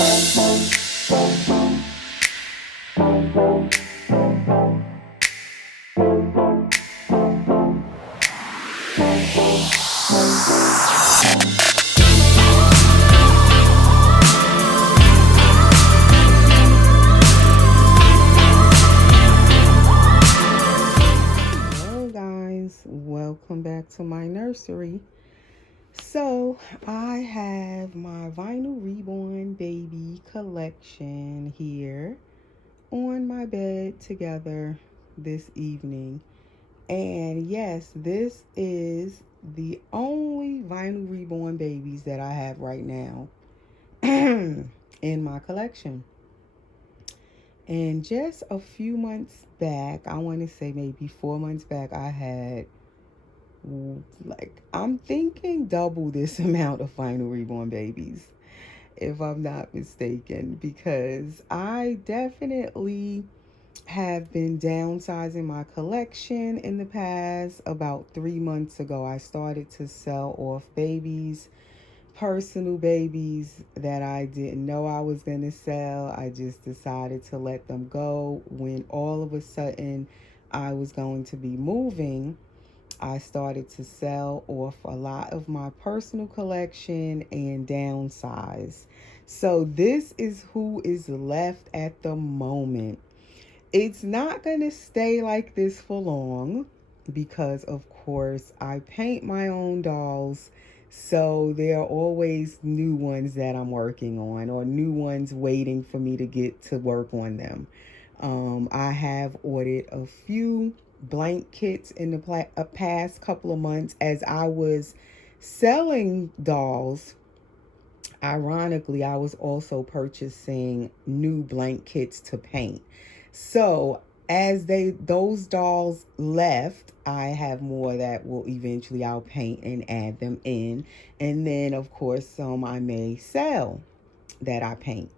Welcome back to my nursery. So I have my vinyl Reborn baby collection here on my bed together this evening. And yes, this is the only vinyl Reborn babies that I have right now in my collection. And just a few months back, I want to say maybe 4 months back, I had, like, I'm thinking double this amount of vinyl Reborn babies, if I'm not mistaken, because I definitely have been downsizing my collection in the past. About 3 months ago, I started to sell off babies, personal babies that I didn't know I was going to sell. I just decided to let them go when all of a sudden I was going to be moving. I started to sell off a lot of my personal collection and downsize. So this is who is left at the moment. It's not going to stay like this for long because, of course, I paint my own dolls. So there are always new ones that I'm working on, or new ones waiting for me to get to work on them. I have ordered a few blank kits in the past couple of months as I was selling dolls. Ironically, I was also purchasing new blank kits to paint. So as those dolls left, I have more that will eventually I'll paint and add them in. And then of course some I may sell that I paint.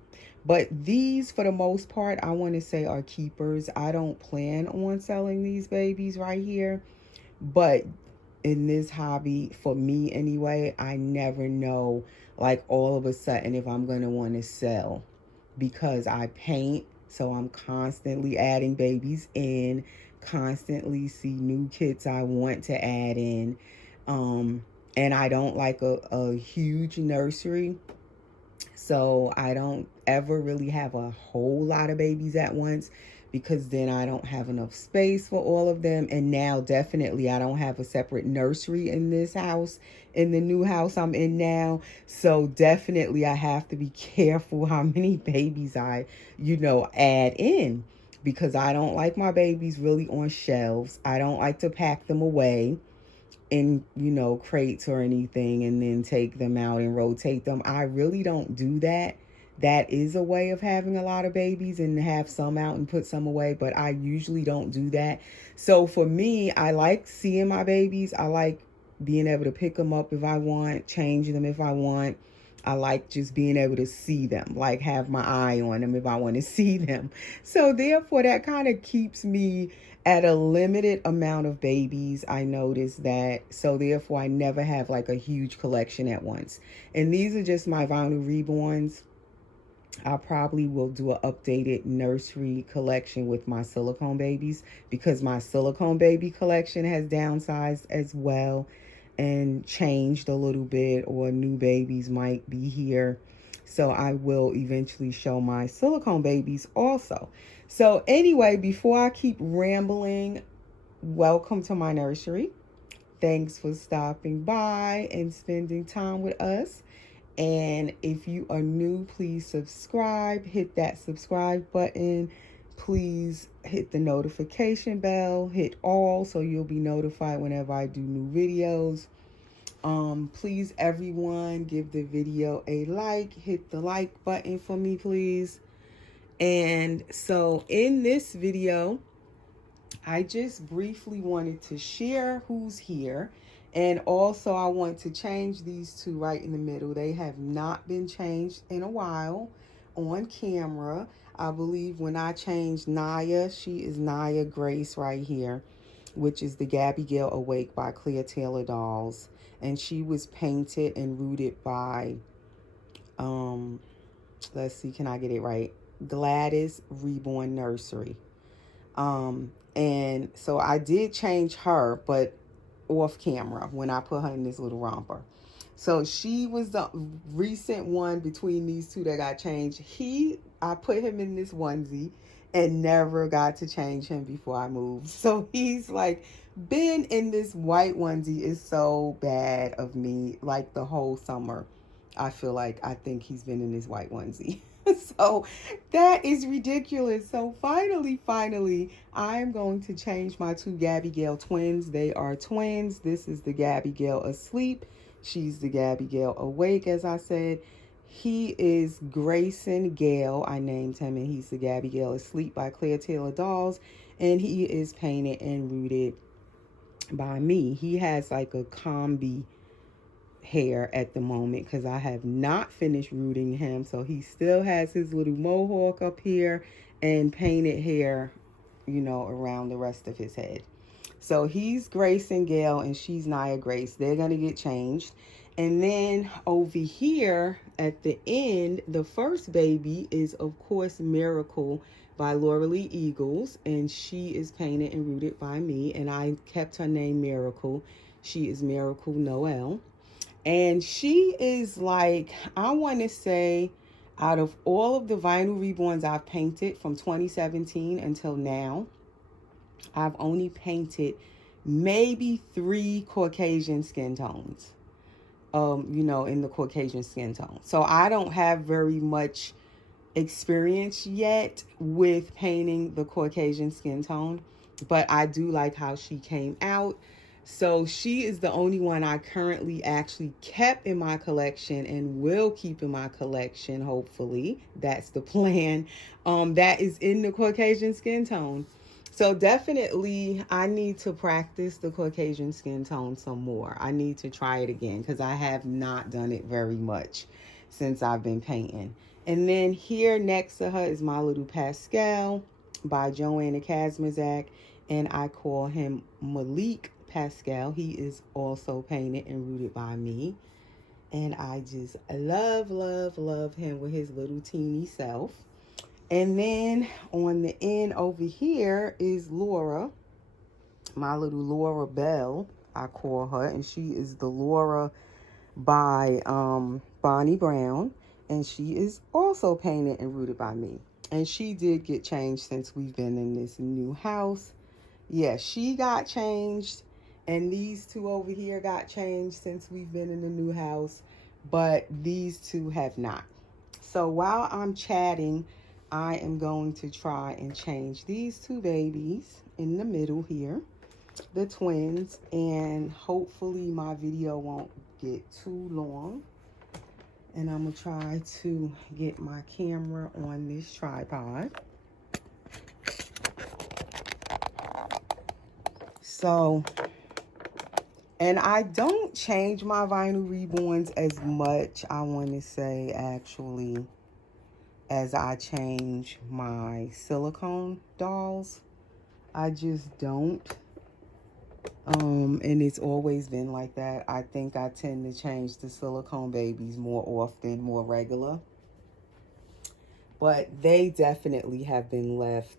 But these, for the most part, I want to say are keepers. I don't plan on selling these babies right here. But in this hobby, for me anyway, I never know, like, all of a sudden if I'm going to want to sell, because I paint. So I'm constantly adding babies in, constantly see new kits I want to add in. And I don't like a huge nursery. So I don't ever really have a whole lot of babies at once, because then I don't have enough space for all of them. And now definitely I don't have a separate nursery in this house, in the new house I'm in now. So definitely I have to be careful how many babies I, add in, because I don't like my babies really on shelves. I don't like to pack them away in, crates or anything and then take them out and rotate them. I really don't do that. That is a way of having a lot of babies, and have some out and put some away, but I usually don't do that. So for me, I like seeing my babies. I like being able to pick them up if I want, change them if I want. I like just being able to see them, like have my eye on them if I want to see them. So therefore, that kind of keeps me at a limited amount of babies. I noticed that. So therefore, I never have like a huge collection at once. And these are just my vinyl reborns. I probably will do an updated nursery collection with my silicone babies, because my silicone baby collection has downsized as well and changed a little bit, or new babies might be here. So I will eventually show my silicone babies also. So anyway, before I keep rambling, welcome to my nursery. Thanks for stopping by and spending time with us. And if you are new, please subscribe. Hit that subscribe button. Please hit the notification bell. Hit all so you'll be notified whenever I do new videos. Please, everyone, give the video a like. Hit the like button for me, please. And so in this video, I just briefly wanted to share who's here. And also I want to change these two right in the middle. They have not been changed in a while on camera. I believe when I changed Naya, she is Naya Grace right here, which is the Gabby, Gail Awake by Clear Taylor Dolls. And she was painted and rooted by let's see, can I get it right? Gladys Reborn Nursery. And so I did change her, but off camera when I put her in this little romper. So she was the recent one between these two that got changed. I put him in this onesie and never got to change him before I moved. So he's like been in this white onesie is so bad of me, like the whole summer. I think he's been in this white onesie. So that is ridiculous. So finally, I'm going to change my two Gabby Gail twins. They are twins. This is the Gabby Gail asleep. She's the Gabby Gail awake, as I said. He is Grayson Gail. I named him, and he's the Gabby Gail asleep by Claire Taylor Dolls. And he is painted and rooted by me. He has like a combi hair at the moment because I have not finished rooting him. So he still has his little mohawk up here and painted hair, around the rest of his head. So he's Grace and Gail, and she's Nia Grace. They're going to get changed. And then over here at the end, the first baby is, of course, Miracle by Laura Lee Eagles. And she is painted and rooted by me. And I kept her name Miracle. She is Miracle Noel. And she is like, I want to say, out of all of the vinyl reborns I've painted from 2017 until now, I've only painted maybe 3 Caucasian skin tones, in the Caucasian skin tone. So I don't have very much experience yet with painting the Caucasian skin tone, but I do like how she came out. So she is the only one I currently actually kept in my collection and will keep in my collection, hopefully. That's the plan. That is in the Caucasian skin tone. So definitely I need to practice the Caucasian skin tone some more. I need to try it again because I have not done it very much since I've been painting. And then here next to her is my little Pascal by Joanna Kazmazak, and I call him Malik Pascal. He is also painted and rooted by me. And I just love him with his little teeny self. And then on the end over here is Laura, my little Laura Bell, I call her. And she is the Laura by Bonnie Brown. And she is also painted and rooted by me. And she did get changed since we've been in this new house. Yeah, she got changed. And these two over here got changed since we've been in the new house. But these two have not. So while I'm chatting, I am going to try and change these two babies in the middle here, the twins, and hopefully my video won't get too long. And I'm going to try to get my camera on this tripod. So, and I don't change my vinyl reborns as much, I want to say, actually, as I change my silicone dolls. I just don't. And it's always been like that. I think I tend to change the silicone babies more often, more regular. But they definitely have been left,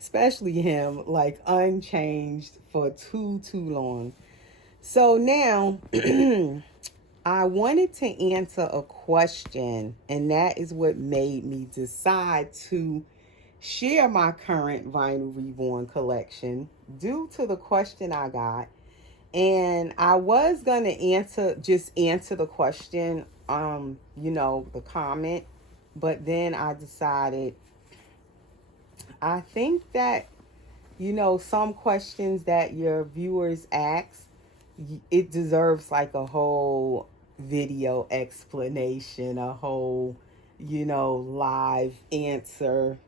especially him, like unchanged for too long. So now I wanted to answer a question, and that is what made me decide to share my current Vinyl Reborn collection due to the question I got. And I was going to just answer the question, the comment, but then I decided, I think that, some questions that your viewers ask, it deserves like a whole video explanation, a whole, live answer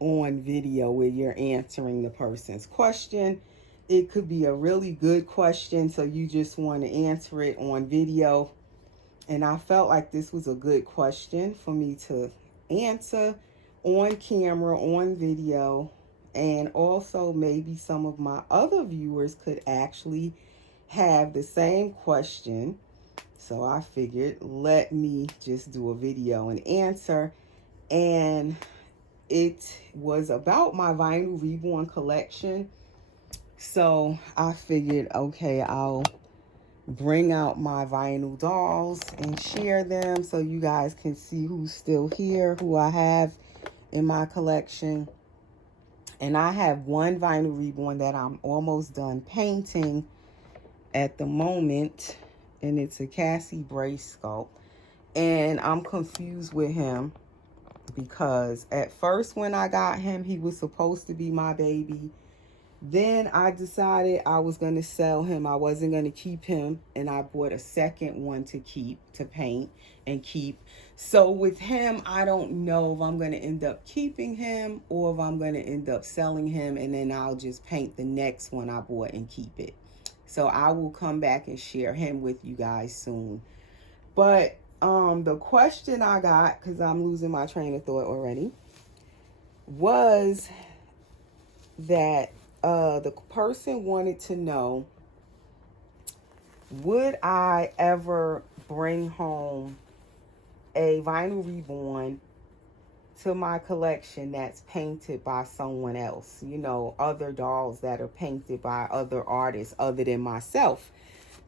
on video where you're answering the person's question. It could be a really good question, so you just want to answer it on video. And I felt like this was a good question for me to answer on camera, on video. And also maybe some of my other viewers could actually have the same question. So I figured, let me just do a video and answer. and it was about my Vinyl Reborn collection. So I figured, okay, I'll bring out my vinyl dolls and share them so you guys can see who's still here, who I have in my collection. And I have one Vinyl Reborn that I'm almost done painting at the moment, and it's a Cassie Brace sculpt. And I'm confused with him because at first when I got him, he was supposed to be my baby. Then I decided I was going to sell him. I wasn't going to keep him. And I bought a second one to keep, to paint and keep. So with him, I don't know if I'm going to end up keeping him or if I'm going to end up selling him. And then I'll just paint the next one I bought and keep it. So I will come back and share him with you guys soon. But the question I got, because I'm losing my train of thought already, was that the person wanted to know, would I ever bring home a Vinyl Reborn to my collection that's painted by someone else? You know, other dolls that are painted by other artists other than myself.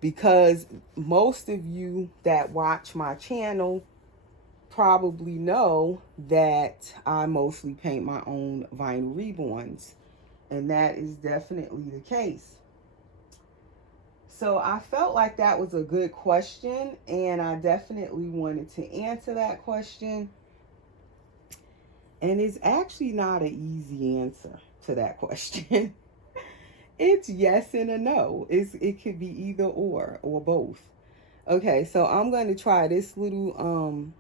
Because most of you that watch my channel probably know that I mostly paint my own Vinyl Reborns. And that is definitely the case. So I felt like that was a good question, and I definitely wanted to answer that question. And it's actually not an easy answer to that question. It's yes and a no. It could be either or both. Okay, so I'm going to try this little,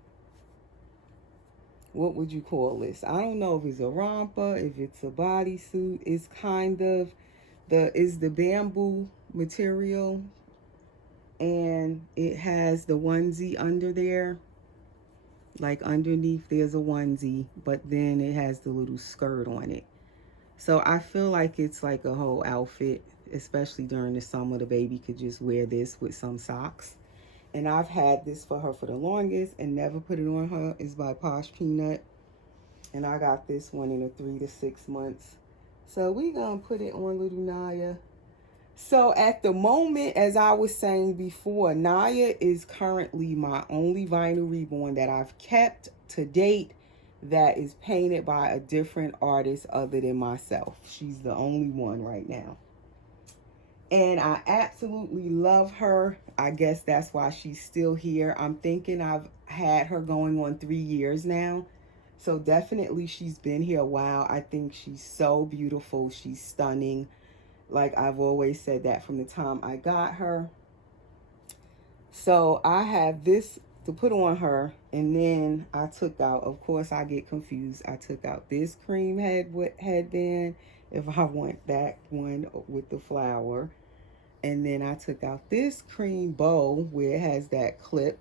what would you call this? I don't know if it's a romper, if it's a bodysuit. It's kind of the bamboo material, and it has the onesie under there. Like underneath there's a onesie, but then it has the little skirt on it. So I feel like it's like a whole outfit, especially during the summer. The baby could just wear this with some socks. And I've had this for her for the longest and never put it on her. It's by Posh Peanut. And I got this one in a 3 to 6 months. So we gonna put it on little Naya. So at the moment, as I was saying before, Naya is currently my only Vinyl Reborn that I've kept to date that is painted by a different artist other than myself. She's the only one right now. And I absolutely love her. I guess that's why she's still here. I'm thinking I've had her going on 3 years now. So definitely she's been here a while. I think she's so beautiful. She's stunning. Like I've always said that from the time I got her. So I have this to put on her, and then I took out, of course I get confused, I took out this cream headband if I want that one with the flower. And then I took out this cream bow where it has that clip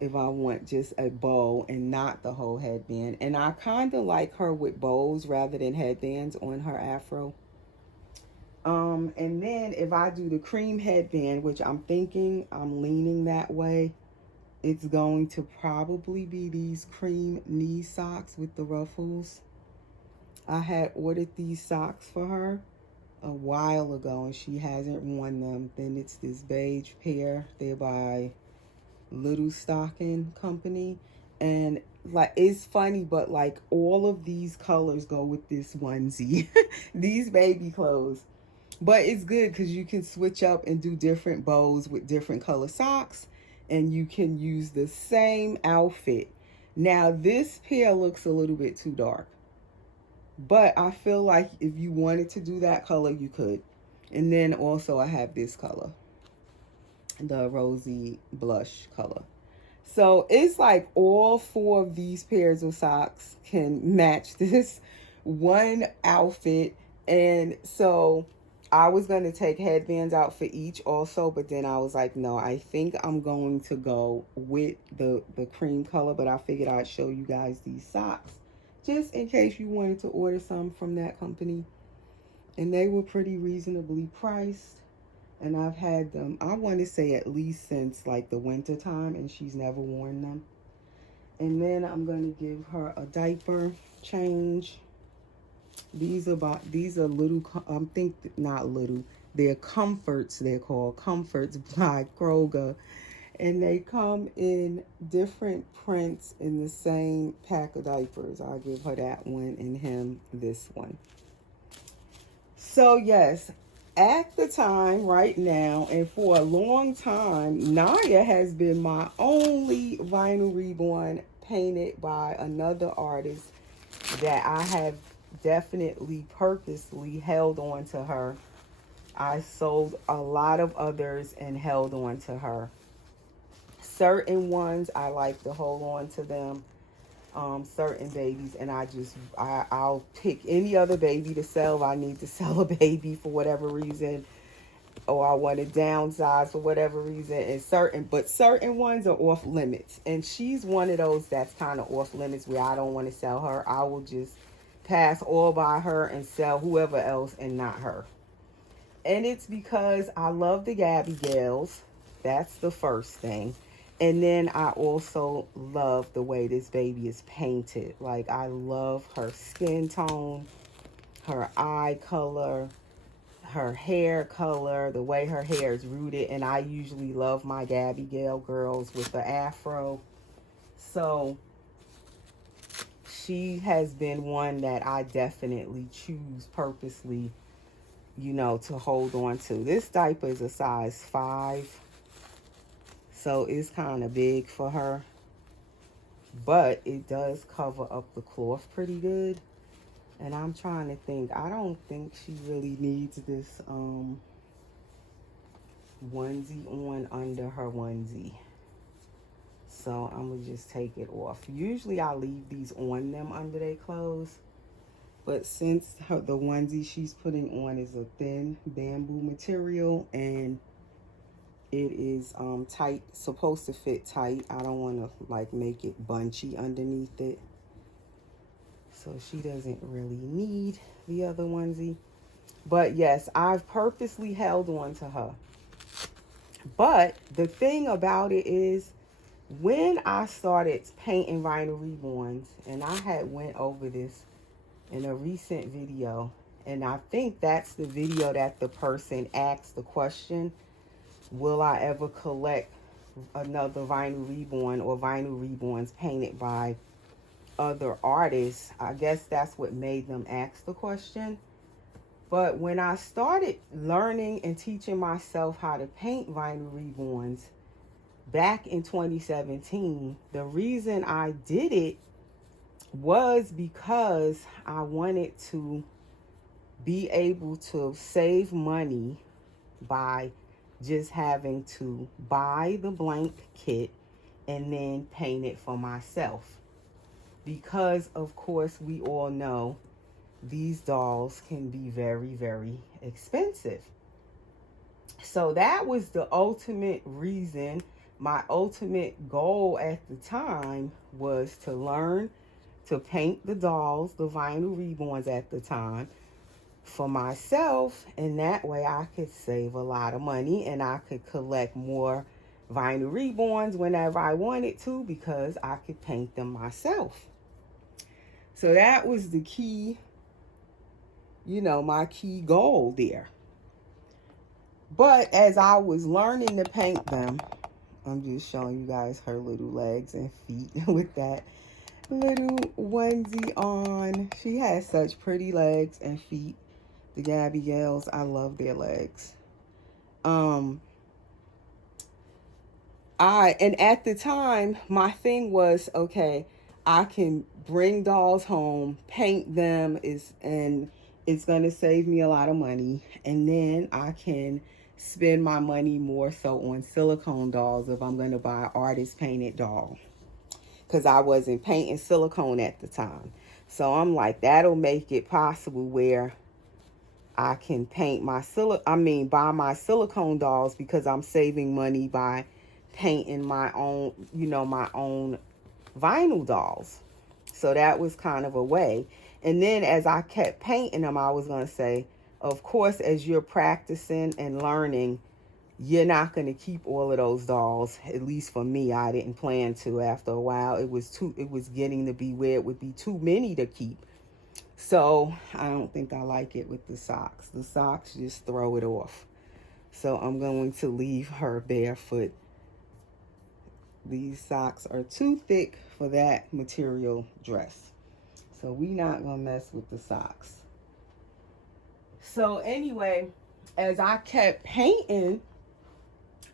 if I want just a bow and not the whole headband. And I kind of like her with bows rather than headbands on her afro. And then if I do the cream headband, which I'm thinking, I'm leaning that way, it's going to probably be these cream knee socks with the ruffles. I had ordered these socks for her a while ago and she hasn't worn them. Then it's this beige pair. They're by Little Stocking Company. And like, it's funny, but like all of these colors go with this onesie. These baby clothes. But it's good because you can switch up and do different bows with different color socks. And you can use the same outfit. Now, this pair looks a little bit too dark. But I feel like if you wanted to do that color, you could. And then also I have this color. The rosy blush color. So it's like all 4 of these pairs of socks can match this one outfit. And so I was going to take headbands out for each also, but then I was like, no, I think I'm going to go with the cream color, but I figured I'd show you guys these socks just in case you wanted to order some from that company. And they were pretty reasonably priced. And I've had them, I want to say at least since like the winter time, and she's never worn them. And then I'm going to give her a diaper change. These are little, think not little. They're comforts. They're called comforts by Kroger, and they come in different prints in the same pack of diapers. I'll give her that one and him this one. So yes, at the time right now and for a long time, Naya has been my only vinyl reborn painted by another artist that I have definitely purposely held on to her. I sold a lot of others and held on to her. Certain ones I like to hold on to them. Certain babies, and I'll pick any other baby to sell if I need to sell a baby for whatever reason, or I want to downsize for whatever reason. And certain ones are off limits, and she's one of those that's kind of off limits where I don't want to sell her. I will just pass all by her and sell whoever else and not her. And it's because I love the Gabby Gales. That's the first thing. And then I also love the way this baby is painted. Like, I love her skin tone, her eye color, her hair color, the way her hair is rooted. And I usually love my Gabby Gale girls with the afro. So she has been one that I definitely choose purposely, to hold on to. This diaper is a size 5. So it's kind of big for her, but it does cover up the cloth pretty good. And I'm trying to think, I don't think she really needs this onesie on under her onesie. So I'm gonna just take it off. Usually I leave these on them under their clothes, but since the onesie she's putting on is a thin bamboo material and it is tight, supposed to fit tight. I don't want to like make it bunchy underneath it. So she doesn't really need the other onesie. But yes, I've purposely held on to her. But the thing about it is, when I started painting vinyl reborns, and I had went over this in a recent video, and I think that's the video that the person asked the question, will I ever collect another vinyl reborn or vinyl reborns painted by other artists? I guess that's what made them ask the question. But when I started learning and teaching myself how to paint vinyl reborns back in 2017, the reason I did it was because I wanted to be able to save money by just having to buy the blank kit and then paint it for myself. Because, of course, we all know these dolls can be very, very expensive. So that was the ultimate reason. My ultimate goal at the time was to learn to paint the dolls, the vinyl reborns at the time, for myself, and that way I could save a lot of money and I could collect more vinyl reborns whenever I wanted to because I could paint them myself. So that was the key, my key goal there. But as I was learning to paint them, I'm just showing you guys her little legs and feet with that little onesie on. She has such pretty legs and feet. The Gabby Gales, I love their legs. And at the time, my thing was, okay, I can bring dolls home, paint them, and it's gonna save me a lot of money. And then I can spend my money more so on silicone dolls if I'm gonna buy an artist painted doll. Because I wasn't painting silicone at the time. So I'm like, that'll make it possible where I can paint buy my silicone dolls because I'm saving money by painting my own, my own vinyl dolls. So that was kind of a way. And then as I kept painting them, I was going to say, of course, as you're practicing and learning, you're not going to keep all of those dolls. At least for me, I didn't plan to. After a while, it was getting to be where it would be too many to keep. So I don't think I like it with the socks. The socks just throw it off. So I'm going to leave her barefoot. These socks are too thick for that material dress. So we not going to mess with the socks. So anyway, as I kept painting,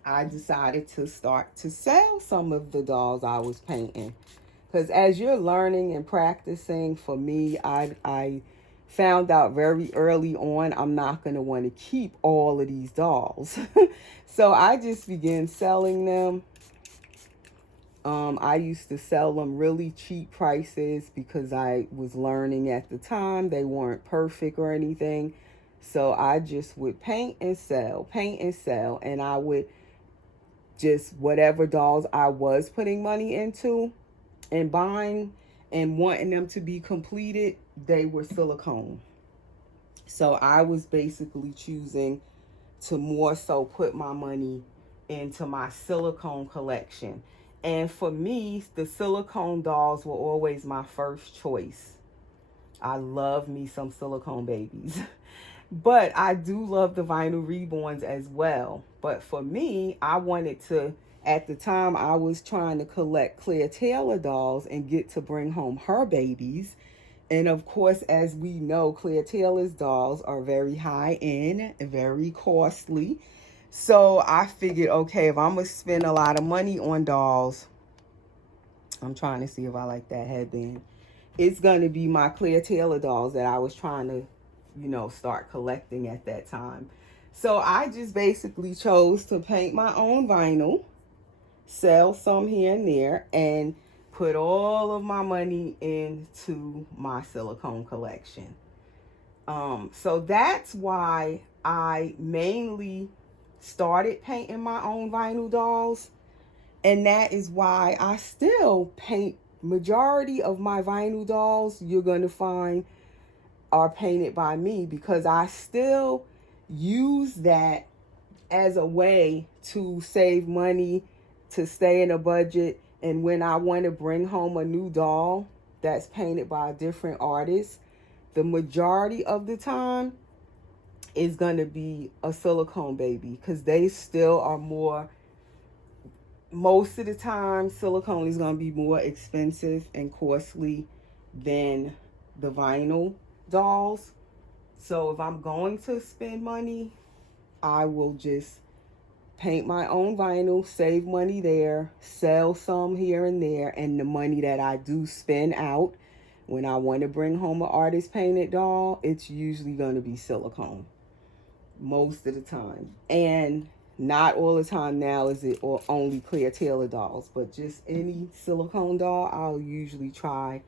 I decided to start to sell some of the dolls I was painting. Because as you're learning and practicing, for me, I found out very early on I'm not going to want to keep all of these dolls. So I just began selling them. I used to sell them really cheap prices because I was learning at the time. They weren't perfect or anything. So I just would paint and sell, and I would just whatever dolls I was putting money into and buying and wanting them to be completed, they were silicone. So I was basically choosing to more so put my money into my silicone collection. And for me, the silicone dolls were always my first choice. I love me some silicone babies. But I do love the vinyl reborns as well. But for me, I wanted to, at the time, I was trying to collect Claire Taylor dolls and get to bring home her babies. And of course, as we know, Claire Taylor's dolls are very high end and very costly. So I figured, okay, if I'm going to spend a lot of money on dolls, I'm trying to see if I like that headband. It's going to be my Claire Taylor dolls that I was trying to, start collecting at that time. So I just basically chose to paint my own vinyl, sell some here and there, and put all of my money into my silicone collection. So that's why I mainly started painting my own vinyl dolls. And that is why I still paint majority of my vinyl dolls you're going to find are painted by me, because I still use that as a way to save money, to stay in a budget. And when I want to bring home a new doll that's painted by a different artist, the majority of the time is going to be a silicone baby, because they still are more, most of the time, silicone is going to be more expensive and costly than the vinyl dolls. So if I'm going to spend money, I will just paint my own vinyl, save money there, sell some here and there, and the money that I do spend out when I want to bring home an artist painted doll, it's usually going to be silicone most of the time. And not all the time now is it or only Claire Taylor dolls, but just any silicone doll, I'll usually try,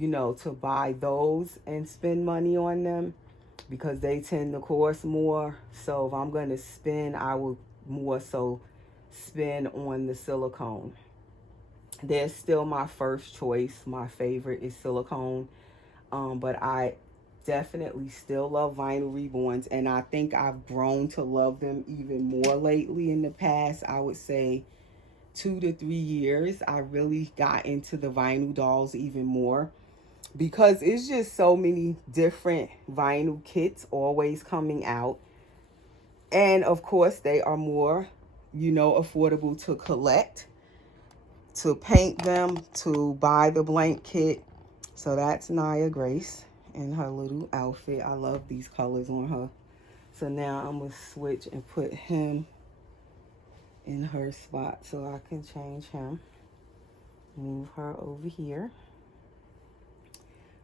to buy those and spend money on them, because they tend to cost more. So if I'm going to spend, I will more so spend on the silicone. They're still my first choice. My favorite is silicone. But I definitely still love vinyl reborns, and I think I've grown to love them even more lately. In the past, I would say 2 to 3 years, I really got into the vinyl dolls even more, because it's just so many different vinyl kits always coming out. And of course, they are more, affordable to collect, to paint them, to buy the blank kit. So that's Nia Grace in her little outfit. I love these colors on her. So now I'm going to switch and put him in her spot so I can change him. Move her over here.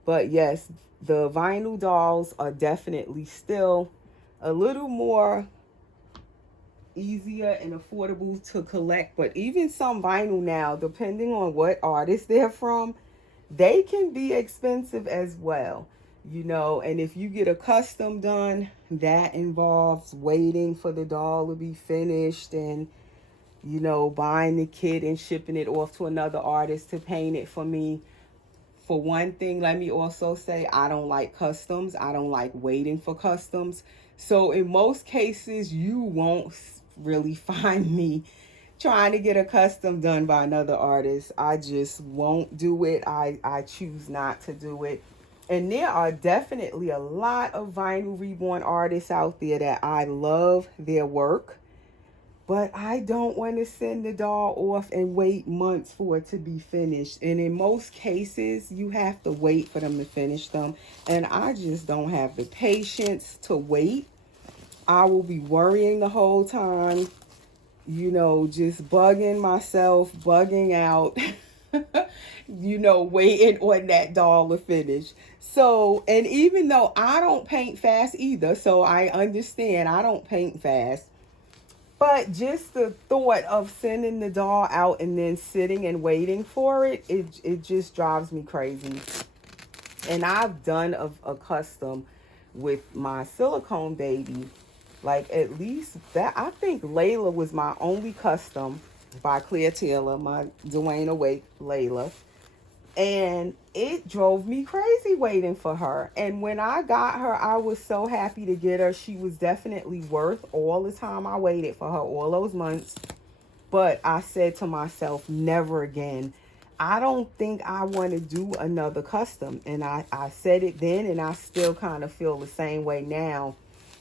But yes, the vinyl dolls are definitely still a little more easier and affordable to collect. But even some vinyl now, depending on what artist they're from, they can be expensive as well. And if you get a custom done, that involves waiting for the doll to be finished and, buying the kit and shipping it off to another artist to paint it for me. For one thing, let me also say, I don't like customs. I don't like waiting for customs. So in most cases, you won't really find me trying to get a custom done by another artist. I just won't do it. I choose not to do it. And there are definitely a lot of vinyl reborn artists out there that I love their work, but I don't want to send the doll off and wait months for it to be finished. And in most cases, you have to wait for them to finish them. And I just don't have the patience to wait. I will be worrying the whole time, you know, just bugging myself, bugging out, you know, waiting on that doll to finish. So, and even though I don't paint fast either, so I understand I don't paint fast, but just the thought of sending the doll out and then sitting and waiting for it, it just drives me crazy. And I've done a custom with my silicone baby. Like, at least that, I think Layla was my only custom by Claire Taylor, my Dwayne Awake Layla. And it drove me crazy waiting for her. And when I got her, I was so happy to get her. She was definitely worth all the time I waited for her, all those months. But I said to myself, never again. I don't think I want to do another custom. And I said it then, and I still kind of feel the same way now.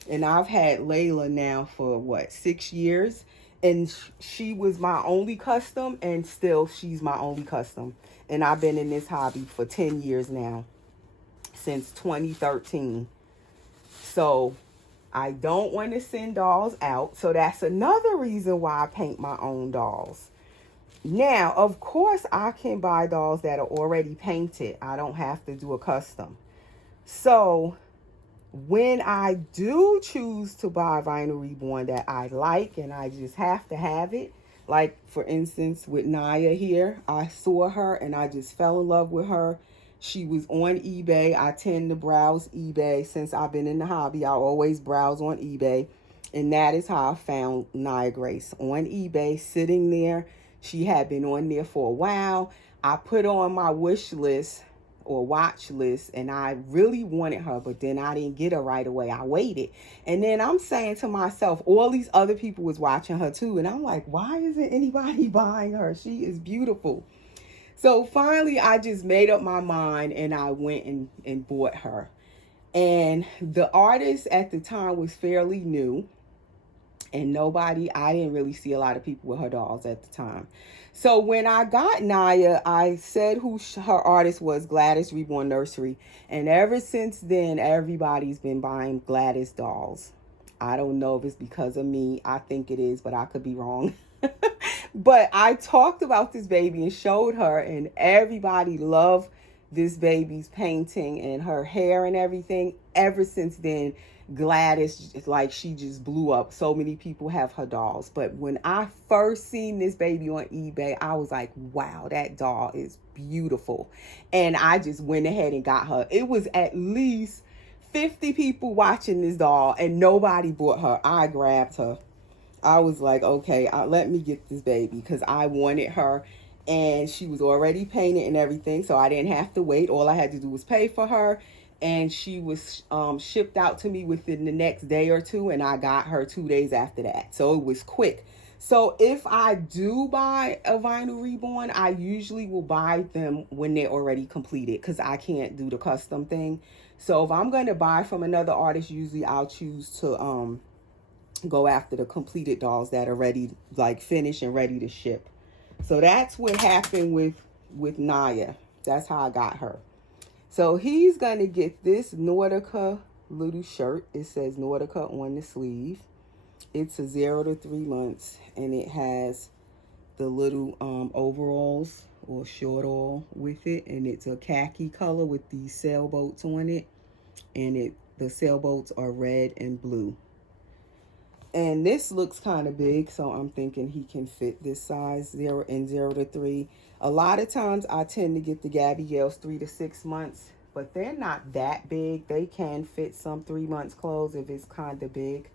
And I've had Layla now for, what, 6 years? And she was my only custom, and still she's my only custom. And I've been in this hobby for 10 years now, since 2013. So I don't want to send dolls out. So that's another reason why I paint my own dolls. Now, of course, I can buy dolls that are already painted. I don't have to do a custom. So when I do choose to buy vinyl reborn that I like and I just have to have it, like for instance with Naya here, I saw her and I just fell in love with her. She was on eBay. I tend to browse eBay. Since I've been in the hobby, I always browse on eBay. And that is how I found Naya Grace, on eBay, sitting there. She had been on there for a while. I put on my wish list or watch list, and I really wanted her, but then I didn't get her right away. I waited. And then I'm saying to myself, all these other people was watching her too. And I'm like, why isn't anybody buying her? She is beautiful. So finally, I just made up my mind and I went and bought her. And the artist at the time was fairly new. And I didn't really see a lot of people with her dolls at the time. So when I got Naya, I said who her artist was, Gladys Reborn Nursery. And ever since then, everybody's been buying Gladys dolls. I don't know if it's because of me. I think it is, but I could be wrong. But I talked about this baby and showed her, and everybody loved this baby's painting and her hair and everything. Ever since then, Gladys, like, she just blew up. So many people have her dolls. But when I first seen this baby on eBay, I was like, wow, that doll is beautiful. And I just went ahead and got her. It was at least 50 people watching this doll and nobody bought her. I grabbed her. I was like, okay, let me get this baby, because I wanted her. And she was already painted and everything, so I didn't have to wait. All I had to do was pay for her. And she was shipped out to me within the next day or two, and I got her 2 days after that. So it was quick. So if I do buy a vinyl reborn, I usually will buy them when they're already completed, because I can't do the custom thing. So if I'm going to buy from another artist, usually I'll choose to go after the completed dolls that are ready, like finished and ready to ship. So that's what happened with Naya. That's how I got her. So he's going to get this Nautica little shirt. It says Nautica on the sleeve. It's a 0 to 3 months, and it has the little overalls or short all with it, and it's a khaki color with these sailboats on it, and the sailboats are red and blue. And this looks kind of big, so I'm thinking he can fit this size, 0 to 3. A lot of times I tend to get the Gabby Gails 3 to 6 months, but they're not that big. They can fit some 3 months clothes if it's kind of big.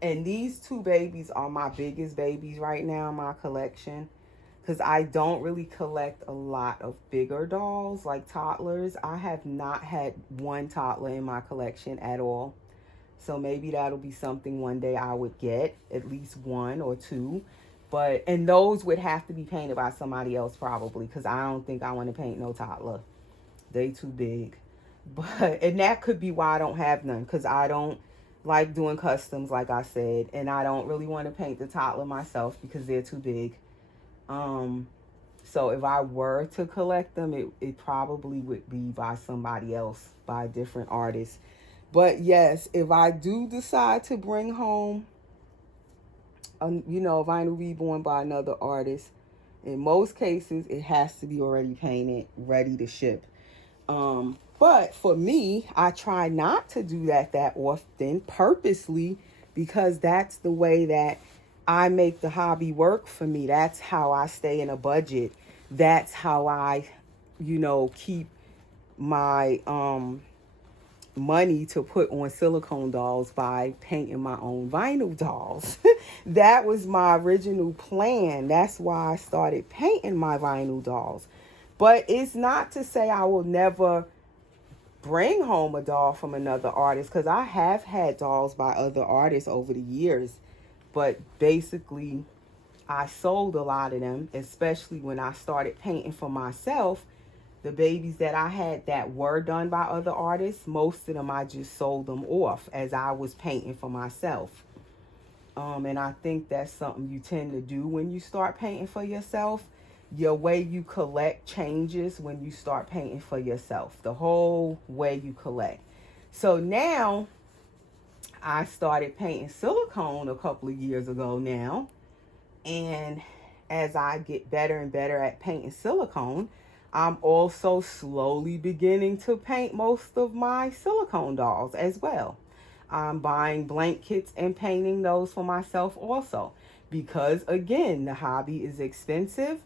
And these two babies are my biggest babies right now in my collection, because I don't really collect a lot of bigger dolls like toddlers. I have not had one toddler in my collection at all. So maybe that'll be something one day I would get, at least one or two. And those would have to be painted by somebody else probably, because I don't think I want to paint no toddler. They too big. And that could be why I don't have none, because I don't like doing customs, like I said, and I don't really want to paint the toddler myself because they're too big. So if I were to collect them, it probably would be by somebody else, by a different artist. But yes, if I do decide to bring home, a vinyl reborn by another artist, in most cases, it has to be already painted, ready to ship. But for me, I try not to do that often, purposely, because that's the way that I make the hobby work for me. That's how I stay in a budget. That's how I, keep my money to put on silicone dolls, by painting my own vinyl dolls. That was my original plan. That's why I started painting my vinyl dolls. But it's not to say I will never bring home a doll from another artist, because I have had dolls by other artists over the years. But basically, I sold a lot of them, especially when I started painting for myself. The babies that I had that were done by other artists, most of them I just sold them off as I was painting for myself. And I think that's something you tend to do when you start painting for yourself. Your way you collect changes when you start painting for yourself. The whole way you collect. So now, I started painting silicone a couple of years ago now. And as I get better and better at painting silicone, I'm also slowly beginning to paint most of my silicone dolls as well. I'm buying blank kits and painting those for myself also. Because again, the hobby is expensive.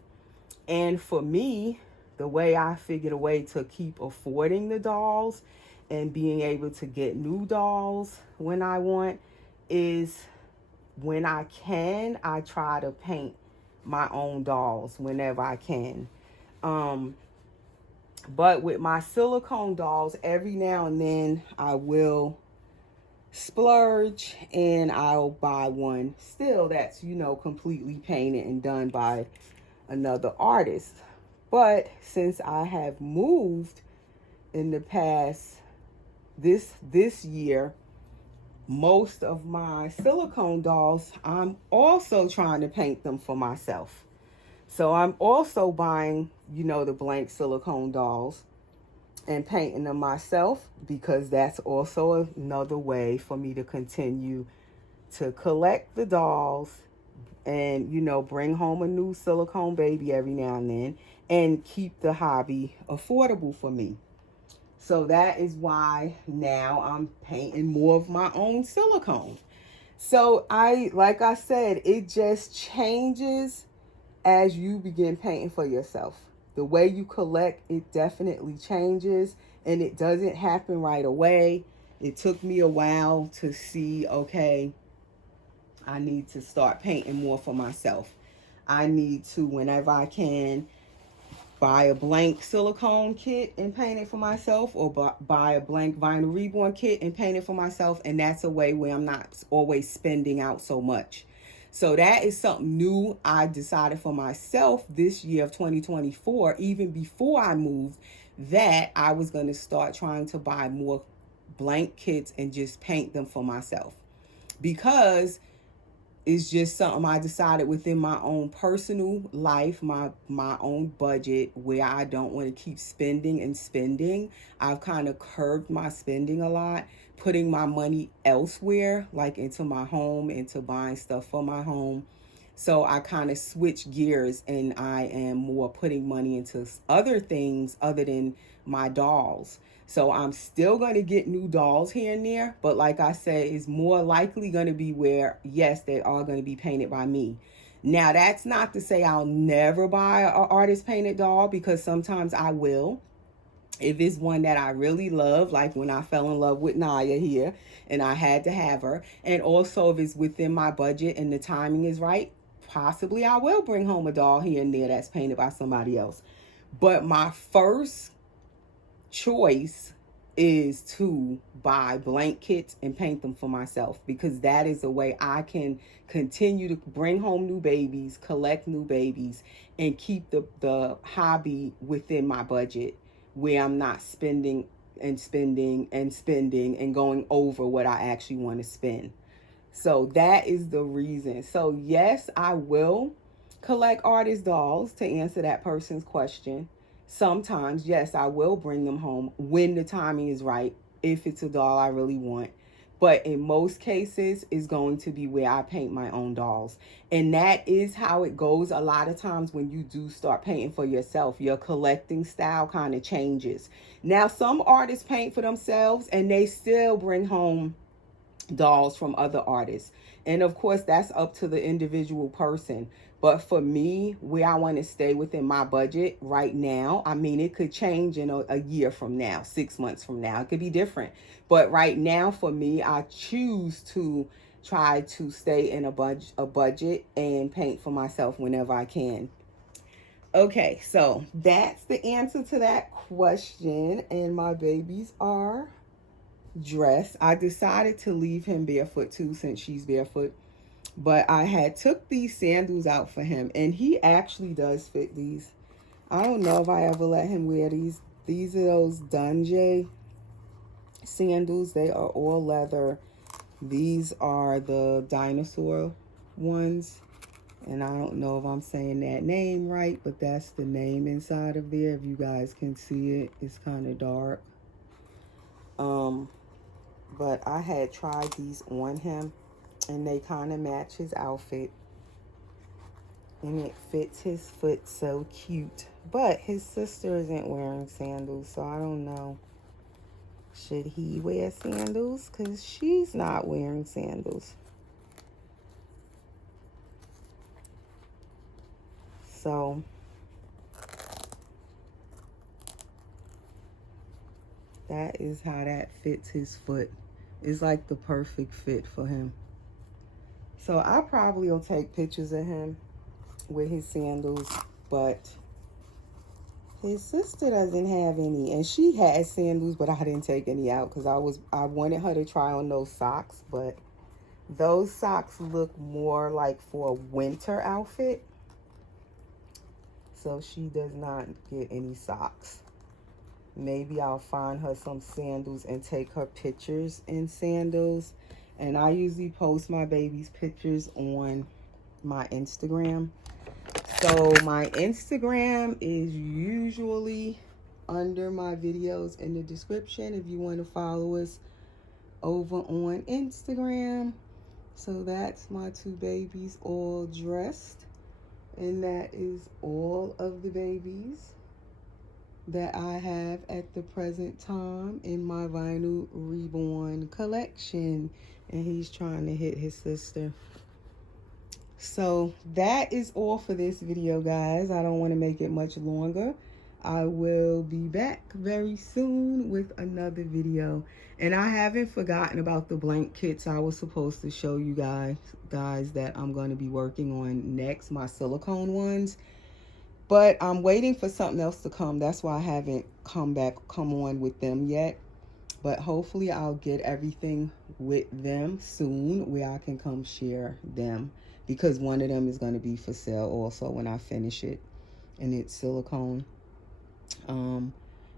And for me, the way I figured a way to keep affording the dolls and being able to get new dolls when I want is, when I can, I try to paint my own dolls whenever I can. But with my silicone dolls, every now and then I will splurge and I'll buy one still that's, completely painted and done by another artist. But since I have moved in the past, this year, most of my silicone dolls, I'm also trying to paint them for myself. So I'm also buying, the blank silicone dolls and painting them myself, because that's also another way for me to continue to collect the dolls and, bring home a new silicone baby every now and then and keep the hobby affordable for me. So that is why now I'm painting more of my own silicone. So like I said, it just changes as you begin painting for yourself. The way you collect, it definitely changes, and it doesn't happen right away. It took me a while to see, okay, I need to start painting more for myself. I need to, whenever I can, buy a blank silicone kit and paint it for myself, or buy a blank vinyl reborn kit and paint it for myself. And that's a way where I'm not always spending out so much. So that is something new I decided for myself this year of 2024, even before I moved, that I was going to start trying to buy more blank kits and just paint them for myself. Because it's just something I decided within my own personal life, my own budget, where I don't want to keep spending and spending. I've kind of curbed my spending a lot, putting my money elsewhere, like into my home, into buying stuff for my home. So I kind of switch gears, and I am more putting money into other things other than my dolls. So I'm still going to get new dolls here and there. But like I said, it's more likely going to be where, yes, they are going to be painted by me. Now, that's not to say I'll never buy an artist painted doll, because sometimes I will. If it's one that I really love, like when I fell in love with Naya here and I had to have her. And also if it's within my budget and the timing is right, possibly I will bring home a doll here and there that's painted by somebody else. But my first choice is to buy blank kits and paint them for myself, because that is a way I can continue to bring home new babies, collect new babies, and keep the hobby within my budget, where I'm not spending and spending and spending and going over what I actually want to spend. So that is the reason. So yes, I will collect artist dolls, to answer that person's question. Sometimes, yes, I will bring them home when the timing is right, if it's a doll I really want. But in most cases, it's going to be where I paint my own dolls. And that is how it goes. A lot of times when you do start painting for yourself, your collecting style kind of changes. Now, some artists paint for themselves and they still bring home dolls from other artists. And of course, that's up to the individual person. But for me, where I want to stay within my budget right now, I mean, it could change in a year from now, 6 months from now. It could be different. But right now, for me, I choose to try to stay in a budget and paint for myself whenever I can. Okay, so that's the answer to that question. And my babies are dressed. I decided to leave him barefoot too, since she's barefoot. But I had took these sandals out for him, and he actually does fit these. I don't know if I ever let him wear these. These are those Dunjay sandals. They are all leather. These are the dinosaur ones. And I don't know if I'm saying that name right, but that's the name inside of there. If you guys can see it, it's kind of dark. But I had tried these on him, and they kind of match his outfit. And it fits his foot so cute. But his sister isn't wearing sandals, so I don't know. Should he wear sandals? Because she's not wearing sandals. So that is how that fits his foot. It's like the perfect fit for him. So I probably will take pictures of him with his sandals, but his sister doesn't have any, and she has sandals, but I didn't take any out because I wanted her to try on those socks, but those socks look more like for a winter outfit, so she does not get any socks. Maybe I'll find her some sandals and take her pictures in sandals. And I usually post my baby's pictures on my Instagram. So my Instagram is usually under my videos in the description if you want to follow us over on Instagram. So that's my two babies all dressed. And that is all of the babies that I have at the present time in my Vinyl Reborn collection. And he's trying to hit his sister. So that is all for this video, guys. I don't want to make it much longer. I will be back very soon with another video. And I haven't forgotten about the blank kits I was supposed to show you guys that I'm going to be working on next, my silicone ones. But I'm waiting for something else to come. That's why I haven't come on with them yet. But hopefully I'll get everything with them soon where I can come share them. Because one of them is going to be for sale also when I finish it. And it's silicone. And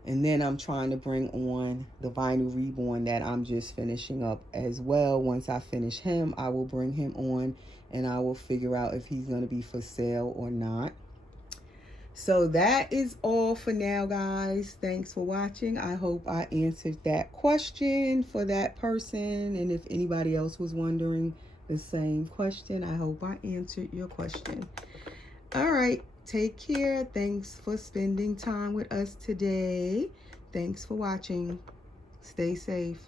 then I'm trying to bring on the Vinyl Reborn that I'm just finishing up as well. Once I finish him, I will bring him on. And I will figure out if he's going to be for sale or not. So that is all for now, guys. Thanks for watching. I hope I answered that question for that person. And if anybody else was wondering the same question, I hope I answered your question. All right. Take care. Thanks for spending time with us today. Thanks for watching. Stay safe.